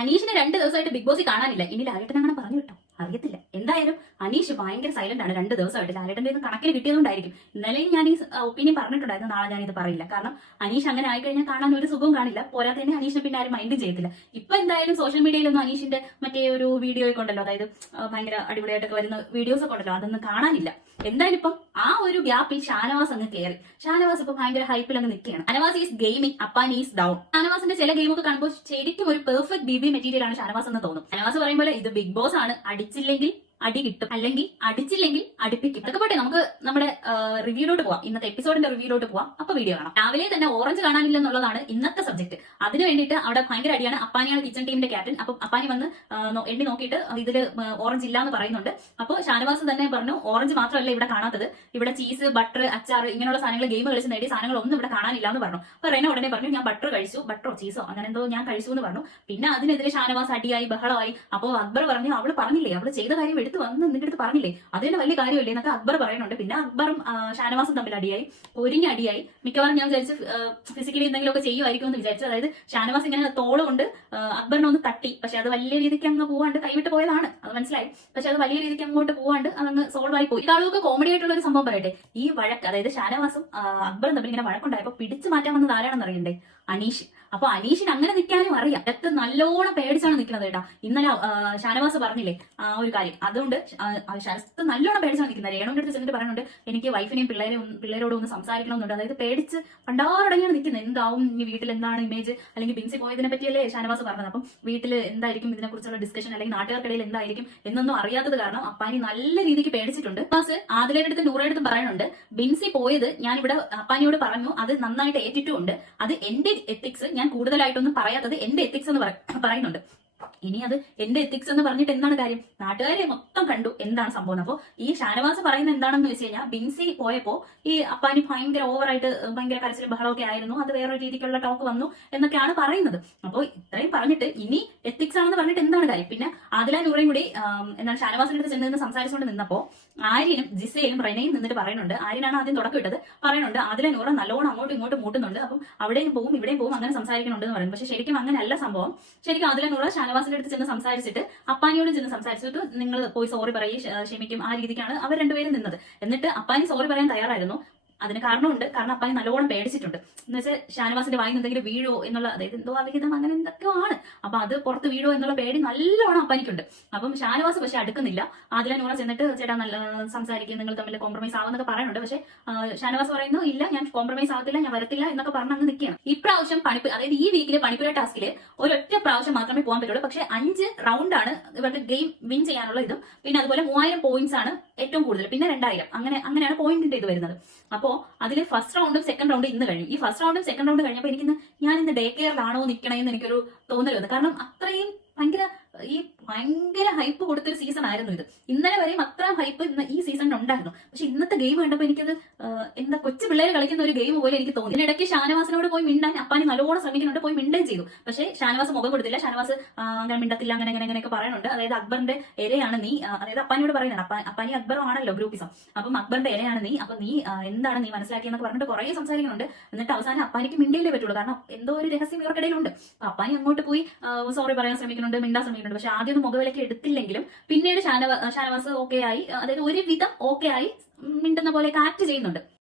അനീഷിനെ 2 ദിവസമായിട്ട് big boss കാണാനില്ല. ഇനി ലാലേട്ടൻ അങ്ങനെ പറഞ്ഞു വിട്ടോ അറിയത്തില്ല. എന്തായാലും അനീഷ് ഭയങ്കര സൈലന്റ് ആണ് 2 ദിവസമായിട്ട്. ലാലേട്ടന്റെ കണക്കിന് കിട്ടിയതുകൊണ്ടായിരിക്കും. ഇന്നലെയും ഞാൻ ഈ ഒപ്പീനിയൻ പറഞ്ഞിട്ടുണ്ടായിരുന്നു, നാളെ ഞാനിത് പറയില്ല. കാരണം അനീഷ് അങ്ങനെ ആയിക്കഴിഞ്ഞാൽ കാണാൻ ഒരു സുഖവും കാണില്ല. പോരാതെ തന്നെ അനീഷിനെ പിന്നെ ആരും മൈൻഡും ചെയ്യത്തില്ല. ഇപ്പൊ എന്തായാലും സോഷ്യൽ മീഡിയയിലൊന്നും അനീഷിന്റെ മറ്റേ ഒരു വീഡിയോ ഒക്കെ ഉണ്ടല്ലോ, അതായത് ഭയങ്കര അടിപൊളിയായിട്ടൊക്കെ വരുന്ന വീഡിയോസ് ഒക്കെ ഉണ്ടല്ലോ, അതൊന്നും കാണാനില്ല. എന്തായാലും ഇപ്പം ആ ഒരു ഗ്യാപ്പിൽ ഷാനവാസ് അങ്ങ് കയറി. ഷാനവാസ് ഇപ്പൊ ഭയങ്കര ഹൈപ്പിൽ അങ്ങ് നിൽക്കുകയാണ്. Shanavas is gaming, Appan is down. ഷാനവാസിന്റെ ചില ഗെയിമൊക്കെ കാണുമ്പോൾ ശരിക്കും ഒരു പെർഫെക്റ്റ് ബി മെറ്റീരിയൽ ആണ് ഷാനവാസ് എന്ന് തോന്നും. ഷാനവാസ് പറയുമ്പോൾ ഇത് ബിഗ് ബോസ് ആണ്, അടിച്ചില്ലെങ്കിൽ അടി കിട്ടും, അല്ലെങ്കിൽ അടിച്ചില്ലെങ്കിൽ അടുപ്പിക്കും. അതൊക്കെ പോട്ടെ, നമുക്ക് നമ്മുടെ റിവ്യൂലോട്ട് പോവാം. ഇന്നത്തെ എപ്പിസോഡിന്റെ റിവ്യൂലോട്ട് പോവാം. അപ്പൊ വീഡിയോ കാണാം. രാവിലെ തന്നെ ഓറഞ്ച് കാണാനില്ല എന്നുള്ളതാണ് ഇന്നത്തെ സബ്ജക്ട്. അതിന് വേണ്ടിയിട്ട് അവിടെ ഭയങ്കര അടിയാണ്. അപ്പാനിയാണ് കിച്ചൺ ടീമിന്റെ ക്യാപ്റ്റൻ. അപ്പൊ അപ്പാനി വന്ന് എണ്ണി നോക്കിയിട്ട് ഇതിൽ ഓറഞ്ച് ഇല്ല എന്ന് പറയുന്നുണ്ട്. അപ്പോൾ ഷാനവാസ് തന്നെ പറഞ്ഞു, ഓറഞ്ച് മാത്രമല്ല ഇവിടെ കാണാത്തത്, ഇവിടെ ചീസ്, ബട്ടർ, അച്ചാർ ഇങ്ങനെയുള്ള സാധനങ്ങൾ, ഗെയിം കളിച്ച് നേടിയ സാധനങ്ങളൊന്നും ഇവിടെ കാണാനില്ല എന്ന് പറഞ്ഞു. അപ്പൊ റെന ഉടനെ പറഞ്ഞു, ഞാൻ ബട്ടർ കഴിച്ചു, ബട്ടറോ ചീസോ അങ്ങനെ എന്തോ ഞാൻ കഴിച്ചു എന്ന് പറഞ്ഞു. പിന്നെ അതിനെതിരെ ഷാനവാസ് അടിയായി, ബഹളമായി. അപ്പോൾ അക്ബർ പറഞ്ഞു, അവള് പറഞ്ഞില്ലേ, അവള് ചെയ്ത കാര്യം എടുത്ത് വന്ന് നിന്റെ അടുത്ത് പറഞ്ഞില്ലേ, അതിന് വലിയ കാര്യമല്ലേ എന്നൊക്കെ അക്ബർ പറയുന്നുണ്ട്. പിന്നെ അക്ബറും ഷാനവാസും തമ്മിൽ അടിയായി, ഒരിഞ്ഞ അടിയായി. മിക്കവാറും ഞാൻ വിചാരിച്ചു ഫിസിക്കലി എന്തെങ്കിലുമൊക്കെ ചെയ്യുമായിരിക്കും എന്ന് വിചാരിച്ചു. അതായത് ഷാനവാസ് ഇങ്ങനെ തോളുകൊണ്ട് അക്ബറിനെ ഒന്ന് തട്ടി, പക്ഷെ അത് വലിയ രീതിക്ക് അങ്ങ് പോവാണ്ട് കൈവിട്ട് പോയതാണ്, അത് മനസ്സിലായി. പക്ഷെ അത് വലിയ രീതിക്ക് അങ്ങോട്ട് പോവാണ്ട് അതങ്ങ് സോൾവ് ആയി പോയി. ഇയാളൊക്കെ കോമഡി ആയിട്ടുള്ള ഒരു സംഭവം പറയട്ടെ. ഈ വഴക്ക്, അതായത് ഷാനവാസും അക്ബറും തമ്മിൽ ഇങ്ങനെ വഴക്കുണ്ടായപ്പോ പിടിച്ചു മാറ്റാൻ വന്നത് ആരാണെന്ന് അറിയണ്ടേ? അനീഷ്. അപ്പൊ അനീഷിന് അങ്ങനെ നിൽക്കാനും അറിയാം. അടുത്ത് നല്ലോണം പേടിച്ചാണ് നിൽക്കുന്നത് കേട്ടാ. ഇന്നലെ ഷാനവാസ് പറഞ്ഞില്ലേ ആ ഒരു കാര്യം, അതുകൊണ്ട് ശരത്ത് നല്ലോണം പേടിച്ചാണ് നിൽക്കുന്നത്. രേണുവിന്റെ അടുത്ത് ചെന്നിട്ട് പറയുന്നുണ്ട്, എനിക്ക് വൈഫിനെയും പിള്ളേരോടും ഒന്ന് സംസാരിക്കണമെന്നുണ്ട്. അതായത് പേടിച്ച് പണ്ടാറടങ്ങിയാണ് നിൽക്കുന്നത്. എന്താവും ഈ വീട്ടിൽ, എന്താണ് ഇമേജ്, അല്ലെങ്കിൽ ബിൻസി പോയതിനെ പറ്റിയല്ലേ ഷാനവാസ് പറഞ്ഞത്. അപ്പം വീട്ടിൽ എന്തായിരിക്കും ഇതിനെക്കുറിച്ചുള്ള ഡിസ്കഷൻ, അല്ലെങ്കിൽ നാട്ടുകാർക്കിടയിൽ എന്തായിരിക്കും എന്നൊന്നും അറിയാത്തത് കാരണം അപ്പാനി നല്ല രീതിക്ക് പേടിച്ചിട്ടുണ്ട്. ആദിലയുടെ അടുത്ത് നൂറയുടെ അടുത്തും പറയുന്നുണ്ട്, ബിൻസി പോയത് ഞാനിവിടെ അപ്പാനിയോട് പറഞ്ഞു, അത് നന്നായിട്ട് ഏറ്റിട്ടുണ്ട്. അത് എന്റെ എത്തിക്സ്, ഞാൻ കൂടുതലായിട്ടൊന്നും പറയാത്തത് എന്റെ എത്തിക്സ് എന്ന് പറയുന്നുണ്ട്. ഇനി അത് എന്റെ എത്തിക്സ് എന്ന് പറഞ്ഞിട്ട് എന്താണ് കാര്യം? നാട്ടുകാരെ മൊത്തം കണ്ടു എന്താണ് സംഭവം. അപ്പോ ഈ ഷാനവാസ് പറയുന്നത് എന്താണെന്ന് വെച്ച് കഴിഞ്ഞാൽ, ബിൻസി പോയപ്പോ ഈ അപ്പാനി ഭയങ്കര ഓവറായിട്ട് ഭയങ്കര കരച്ചിലും ബഹളമൊക്കെ ആയിരുന്നു, അത് വേറൊരു രീതിക്കുള്ള ടോക്ക് വന്നു എന്നൊക്കെയാണ് പറയുന്നത്. അപ്പോൾ ഇത്രയും പറഞ്ഞിട്ട് ഇനി എത്തിക്സ് ആണെന്ന് പറഞ്ഞിട്ട് എന്താണ് കാര്യം? പിന്നെ ആദില നൂറയും കൂടി എന്താണ് ഷാനവാസിന്റെ അടുത്ത് ചെന്ന് സംസാരിച്ചുകൊണ്ട് നിന്നപ്പോ ആര്യനും ജിസയും റെനയും നിന്നിട്ട് പറയുന്നുണ്ട്, ആര്യനാണ് ആദ്യം തുടക്കം ഇട്ടത്, പറയുന്നുണ്ട് ആദില നൂറ നല്ലോണം അങ്ങോട്ടും ഇങ്ങോട്ടും മൂട്ടുന്നുണ്ട്, അപ്പം അവിടെയും പോകും ഇവിടെയും പോകും അങ്ങനെ സംസാരിക്കുന്നുണ്ട് എന്ന് പറയുന്നത്. പക്ഷെ ശരിക്കും അങ്ങനെയല്ല സംഭവം. ശരിക്കും ആദില നൂറ ഷാനവാസിന്റെ അടുത്ത് ചെന്ന് സംസാരിച്ചിട്ട് അപ്പാനിയോട് ചെന്ന് സംസാരിച്ചിട്ട് നിങ്ങൾ പോയി സോറി പറയും, ക്ഷമിക്കും, ആ രീതിക്കാണ് അവർ രണ്ടുപേരും നിന്നത്. എന്നിട്ട് അപ്പാനി സോറി പറയാൻ തയ്യാറായിരുന്നു. അതിന് കാരണമുണ്ട്, കാരണം അപ്പാനി നല്ലോണം പേടിച്ചിട്ടുണ്ട്. എന്ന് വെച്ചാൽ ഷാനവാസിന്റെ വായിൽ എന്തെങ്കിലും വീഴോ എന്നുള്ള, അതായത് എന്തോ അവിഹിതം അങ്ങനെ എന്തൊക്കെയോ ആണ്, അപ്പൊ അത് പുറത്ത് വീഴോ എന്നുള്ള പേടി നല്ലോണം അപ്പാനിക്കുണ്ട്. അപ്പം ഷാനവാസ് പക്ഷെ അടുക്കുന്നില്ല. ആദില നൂറ ചെന്നിട്ട് ചേട്ടാ നല്ല സംസാരിക്കും, നിങ്ങൾ തമ്മിൽ കോംപ്രമൈസ് ആവുന്നൊക്കെ പറയുന്നുണ്ട്. പക്ഷെ ഷാനവാസ് പറയുന്നു, ഇല്ല ഞാൻ കോംപ്രമൈസ് ആകത്തില്ല, ഞാൻ വരത്തില്ല എന്നൊക്കെ പറഞ്ഞ് അങ്ങ് നിൽക്കുകയാണ്. ഇപ്രാവശ്യം അതായത് ഈ വീക്കില് പണിപ്പുര ടാസ്കില് ഒരൊറ്റ പ്രാവശ്യം മാത്രമേ പോകാൻ പറ്റുള്ളൂ. പക്ഷെ 5 റൗണ്ടാണ് ഇവർക്ക് ഗെയിം വിൻ ചെയ്യാനുള്ള ഇതും. പിന്നെ അതുപോലെ 3000 പോയിന്റ്സ് ആണ് ഏറ്റവും കൂടുതൽ, പിന്നെ 2000, അങ്ങനെയാണ് പോയിന്റിന്റെ ഇത് വരുന്നത്. അപ്പോ അതിൽ ഫസ്റ്റ് റൗണ്ടും സെക്കൻഡ് റൗണ്ടും ഇന്ന് കഴിഞ്ഞു. ഈ ഫസ്റ്റ് റൗണ്ടും സെക്കൻഡ് റൗണ്ടും കഴിഞ്ഞപ്പോൾ ഞാൻ ഇന്ന് ഡേ കെയറിലാണോ നിൽക്കണേന്ന് എനിക്കൊരു തോന്നൽ വന്നു. കാരണം അത്രയും ഭയങ്കര ഹൈപ്പ് കൊടുത്തൊരു സീസൺ ആയിരുന്നു ഇത്. ഇന്നലെ വരെയും അത്ര ഹൈപ്പ് ഈ സീസണിൽ ഉണ്ടായിരുന്നു. പക്ഷെ ഇന്നത്തെ ഗെയിം കണ്ടപ്പോൾ എനിക്കത് എന്താ കൊച്ചു പിള്ളേർ കളിക്കുന്ന ഒരു ഗെയിം പോലെ എനിക്ക് തോന്നി. ഇതിനിടയ്ക്ക് ഷാനവാസിനോട് പോയി മിണ്ടാൻ അപ്പാനി നല്ലോണം ശ്രമിക്കുന്നുണ്ട്, പോയി മിണ്ടുകയും ചെയ്തു. പക്ഷെ ഷാനവാസ് മുഖം കൊടുത്തില്ല. ഷാനവാസ് അങ്ങനെ മിണ്ടത്തില്ല, അങ്ങനെയൊക്കെ പറയുന്നുണ്ട്. അതായത് അക്ബറിന്റെ ഇരയാണ് നീ, അതായത് അപ്പാനിയോട് പറയുന്നുണ്ട്, അപ്പാനി അക്ബറും ആണല്ലോ ഗ്രൂപ്പിസം, അപ്പം അക്ബറിന്റെ ഇരയാണ് നീ, അപ്പൊ നീ എന്താണ് നീ മനസ്സിലാക്കിയെന്നൊക്കെ പറഞ്ഞിട്ട് കുറെ സംസാരിക്കുന്നുണ്ട്. എന്നിട്ട് അവസാനം അപ്പാനിക്ക് മിണ്ടയിലേ പറ്റുള്ളൂ, കാരണം എന്തോ ഒരു രഹസ്യം ഇവർക്കിടയിലുണ്ട്. അപ്പൊ അപ്പാനി അങ്ങോട്ട് പോയി സോറി പറയാൻ ശ്രമിക്കുന്നുണ്ട്, മിണ്ടാൻ ശ്രമിക്കുന്നുണ്ട്. പക്ഷെ ആദ്യം മുഖവിലക്ക് എടുത്തില്ലെങ്കിലും പിന്നീട് ഷാനവാസ് ഓക്കെ ആയി, അതായത് ഒരുവിധം ഓക്കെ ആയി, മിണ്ടുന്ന പോലെ ആക്ട് ചെയ്യുന്നുണ്ട്.